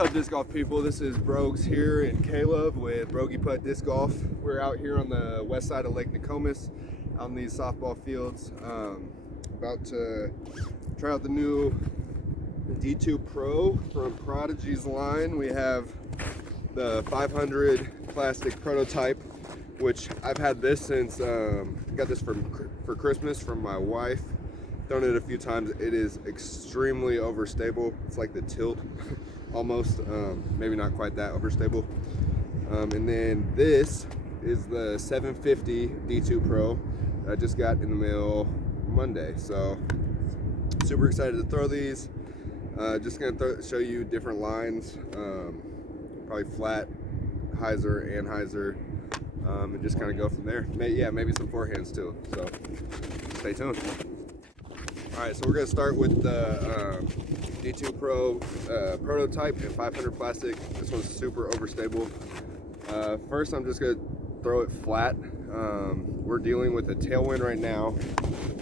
up, disc golf people? This is Brogues here and Caleb with Brogey Putt Disc Golf. We're out here on the west side of Lake Nokomis, out in these softball fields. About to try out the new D2 Pro from Prodigy's line. We have the 500 plastic prototype, which I've had this since, got this for Christmas from my wife. Thrown it a few times. It is extremely overstable. It's like the tilt almost, maybe not quite that overstable. And then this is the 750 D2 Pro that I just got in the mail Monday. So super excited to throw these. Just gonna show you different lines, probably flat, hyzer, and hyzer, and just kind of go from there. Maybe some forehands too. So stay tuned. All right, so we're gonna start with the D2 Pro prototype and 500 plastic. This one's super overstable. First, I'm just gonna throw it flat. We're dealing with a tailwind right now.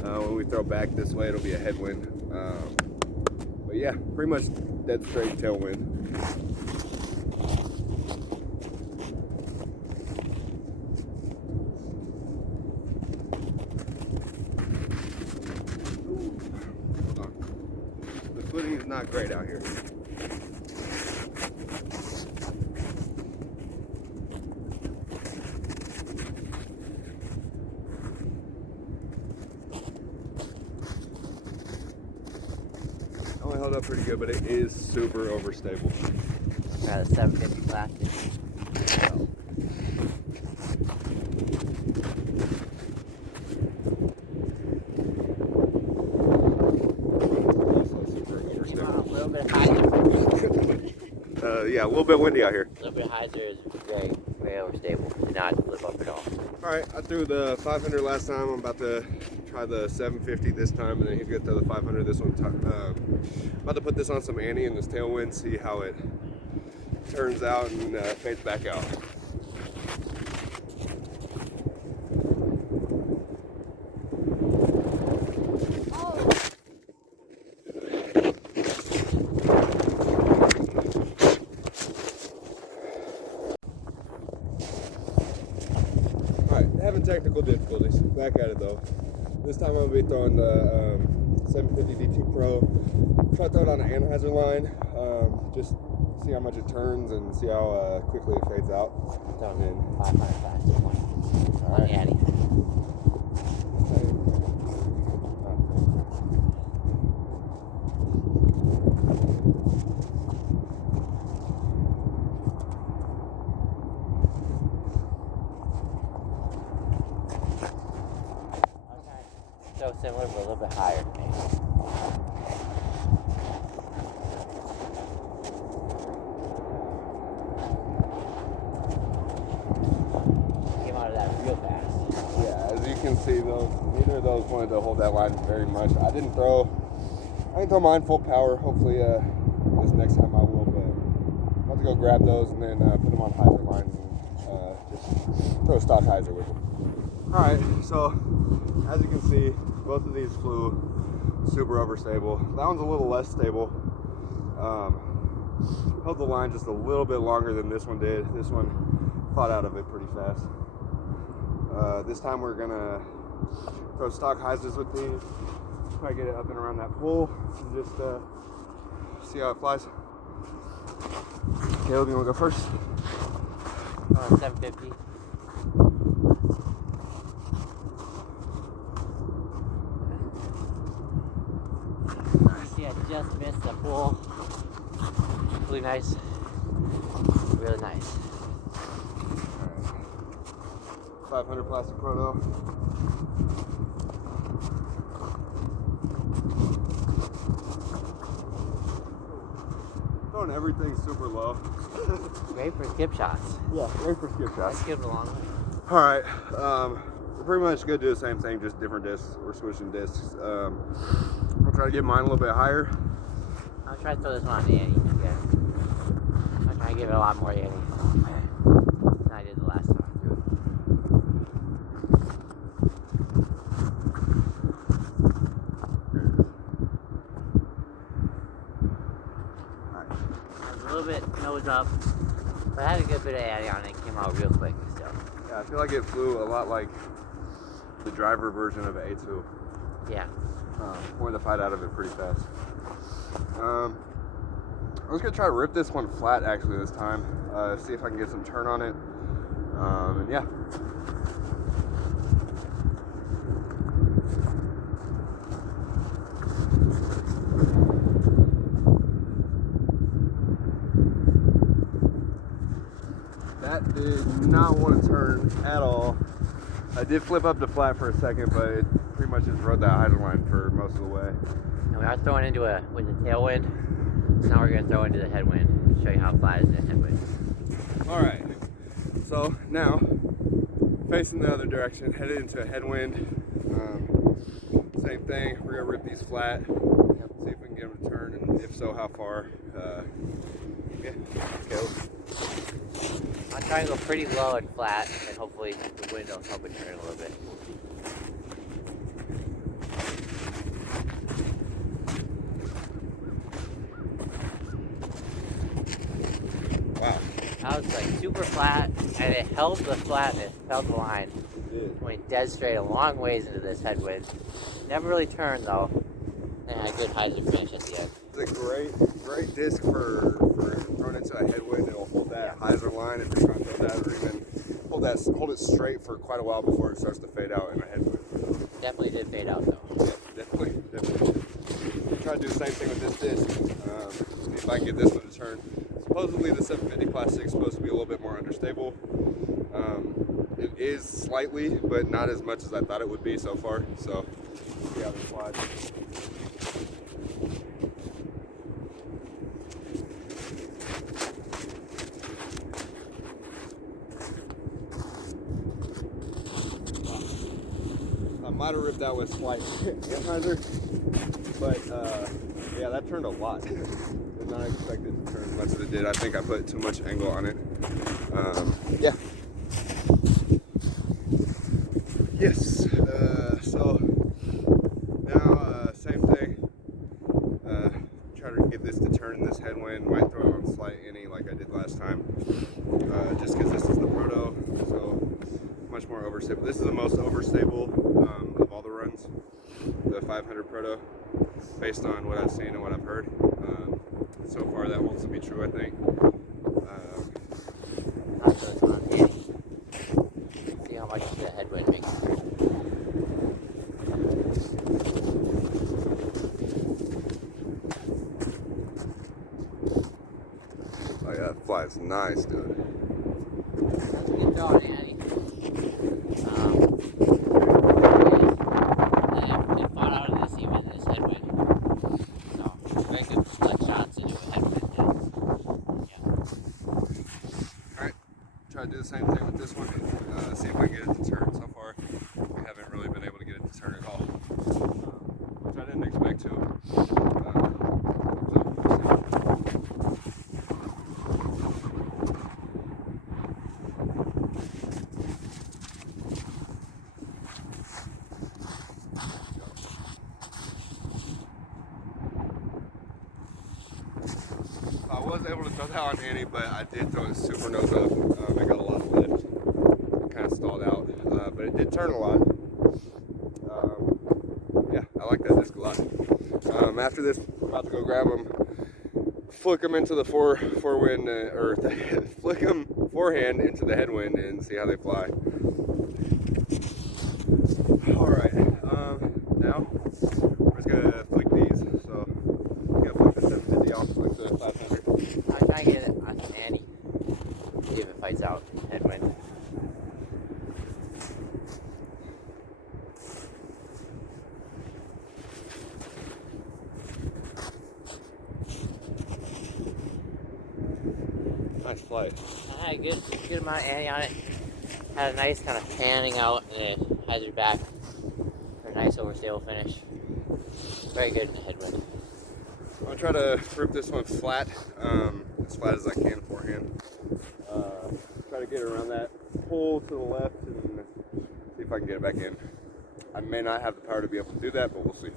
When we throw back this way, it'll be a headwind. But yeah, pretty much dead straight tailwind. Footing is not great out here. Only held up pretty good, but it is super overstable. Got a 750 plastic. Yeah, a little bit windy out here. A little bit hyzer is very, very overstable. Did not live up at all. All right, I threw the 500 last time. I'm about to try the 750 this time, and then he's gonna throw the 500 this one. About to put this on some Annie in this tailwind, see how it turns out and fades back out. Having technical difficulties. Back at it though. This time I'm gonna be throwing the 750 D2 Pro. Try to throw it on an anhyzer line. Just see how much it turns and see how quickly it fades out. Throwing in 500 plastic one. All right. Annie. So similar, but a little bit higher, maybe. Came out of that real fast. Yeah, as you can see, neither of those wanted to hold that line very much. I didn't throw mine full power. Hopefully, this next time I will. But I'm about to go grab those and then put them on hyzer lines and just throw stock hyzer with them. All right, so as you can see, both of these flew super overstable. That one's a little less stable. Held the line just a little bit longer than this one did. This one fought out of it pretty fast. This time we're gonna throw stock hyzers with these. Try to get it up and around that pole and just see how it flies. Caleb, you wanna go first? 750. I just missed the pool. Really nice. Really nice. Alright. 500 plastic proto. Throwing everything super low. Great for skip shots. Yeah, great for skip shots. I skipped along way. Alright. We're pretty much gonna do the same thing, just different discs. We're switching discs. I'll try to get mine a little bit higher. I'll try to throw this one on the Annie. Yeah. I'll try to give it a lot more Annie than I did the last time I threw it. Alright. It's a little bit up. But I had a good bit of ante on it and came out real quick still. Yeah, I feel like it flew a lot like the driver version of an A2. Yeah. Poured the fight out of it pretty fast. I'm just gonna try to rip this one flat actually this time. See if I can get some turn on it. And yeah. That did not want to turn at all. I did flip up to flat for a second, but it pretty much just rode that hyzer line for most of the way. And we are throwing into with the tailwind. So now we're going to throw into the headwind. Show you how flat is the headwind. All right. So now, facing the other direction, headed into a headwind. Same thing. We're going to rip these flat. See if we can get them to turn, and if so, how far. Yeah, let's go. I'm trying to go pretty low and flat, and hopefully the wind will help it turn a little bit. Wow. That was like super flat, and it held the flatness, held the line. It Went dead straight a long ways into this headwind. Never really turned though, and had a good hyzer finish at the end. It's a great disc for throwing into a headwind. It'll hold that hyzer line if you're trying to throw that, or even hold it straight for quite a while before it starts to fade out in a headwind. Definitely did fade out though. Yeah, definitely. Try to do the same thing with this disc. See if I can get this one to turn. Supposedly the 750 plastic is supposed to be a little bit more understable. It is slightly, but not as much as I thought it would be so far. So, see how this flies. I might have ripped out with slight hyzer, but yeah, that turned a lot. Did not expect it to turn as much as it did. I think I put too much angle on it. Yeah. Yes. So now, same thing. Try to get this to turn in this headwind. Might throw it on slight any like I did last time. Just because this is the Proto, so much more overstable. This is the most overstable of all the runs, the 500 Proto, based on what I've seen and what I've heard. So far, that holds to be true, I think. I'll throw this on Annie. See how much the headwind makes. Oh yeah, that flies nice, dude. Keep going, Annie. They fought out of this even in this headwind. So, very good flex shots into a headwind. Yeah. Alright, try to do the same thing with this one. See if I can get it to turn. So far, we haven't really been able to get it to turn at all. Which I didn't expect to. I was able to throw that on Annie, but I did throw it super nose up. I got a lot of lift. It kind of stalled out, but it did turn a lot. Yeah, I like that disc a lot. After this, I'm about to go grab them, flick them into the forwind, or flick them forehand into the headwind and see how they fly. All right, now we're just gonna flick these. So I'm gonna flick the 750 off, flick the 500. I'm trying to get it on Annie. See if it fights out headwind. Nice flight. I had a good amount of Annie on it. Had a nice kind of panning out and it hyzer back for a nice overstable finish. Very good in the headwind. I'm gonna try to rip this one flat, as flat as I can forehand. Try to get around that pull to the left and see if I can get it back in. I may not have the power to be able to do that, but we'll see.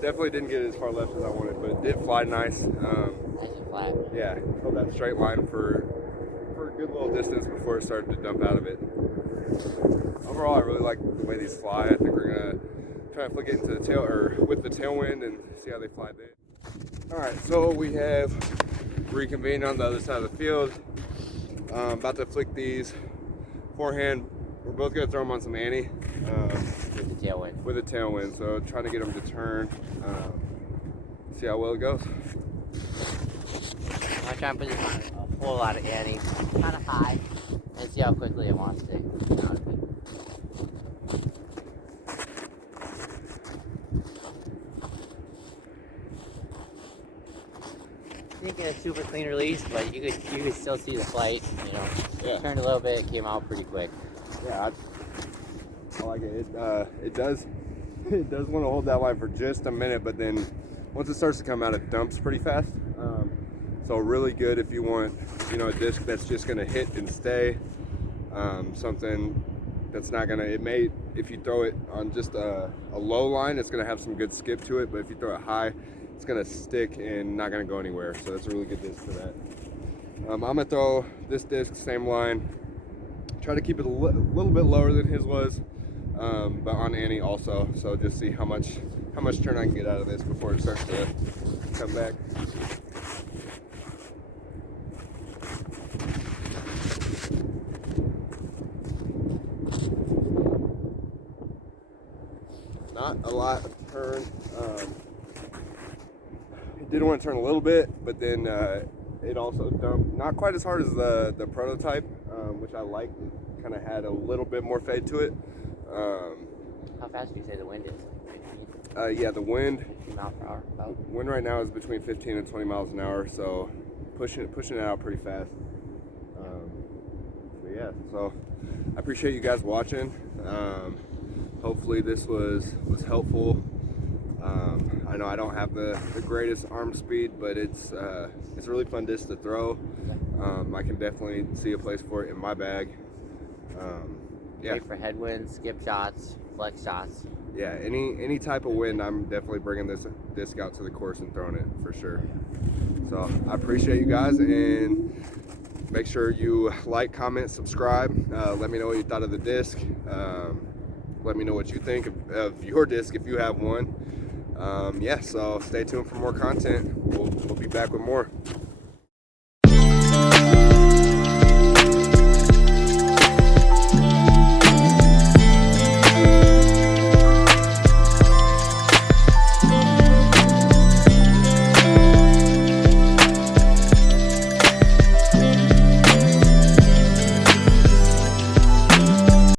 Definitely didn't get it as far left as I wanted, but it did fly nice. Nice and flat. Yeah, held that straight line for a good little distance before it started to dump out of it. Overall, I really like the way these fly. I think we're gonna try and flick it into the tail, or with the tailwind, and see how they fly there. All right, so we have reconvened on the other side of the field. About to flick these forehand. We're both gonna throw them on some ante. With the tailwind. With a tailwind, so trying to get them to turn. See how well it goes. I'm gonna try and put this on a whole lot of ante, kind of high, and see how quickly it wants to come out of it. Didn't get a super clean release, but you could still see the flight. You know, Yeah. Turned a little bit, it came out pretty quick. Yeah, I like it. It does want to hold that line for just a minute, but then once it starts to come out, it dumps pretty fast. So really good if you want, you know, a disc that's just gonna hit and stay. Something that's not gonna. It may, if you throw it on just a low line, it's gonna have some good skip to it. But if you throw it high, it's gonna stick and not gonna go anywhere. So that's a really good disc for that. I'm gonna throw this disc same line. Try to keep it a little bit lower than his was, but on ante also. So just see how much turn I can get out of this before it starts to come back. Not a lot of turn. It did want to turn a little bit, but then it also dumped not quite as hard as the prototype, which I liked. It kind of had a little bit more fade to it. How fast do you say the wind is? 15? Yeah, the wind. 15 miles per hour. About. Wind right now is between 15 and 20 miles an hour, so pushing it out pretty fast. But yeah, so I appreciate you guys watching. Hopefully this was helpful. I know I don't have the greatest arm speed, but it's a really fun disc to throw. I can definitely see a place for it in my bag. Yeah. Great for headwinds, skip shots, flex shots. Yeah, any type of wind, I'm definitely bringing this disc out to the course and throwing it for sure. So I appreciate you guys, and make sure you like, comment, subscribe. Let me know what you thought of the disc. Let me know what you think of your disc if you have one. Yeah, so stay tuned for more content. We'll be back with more.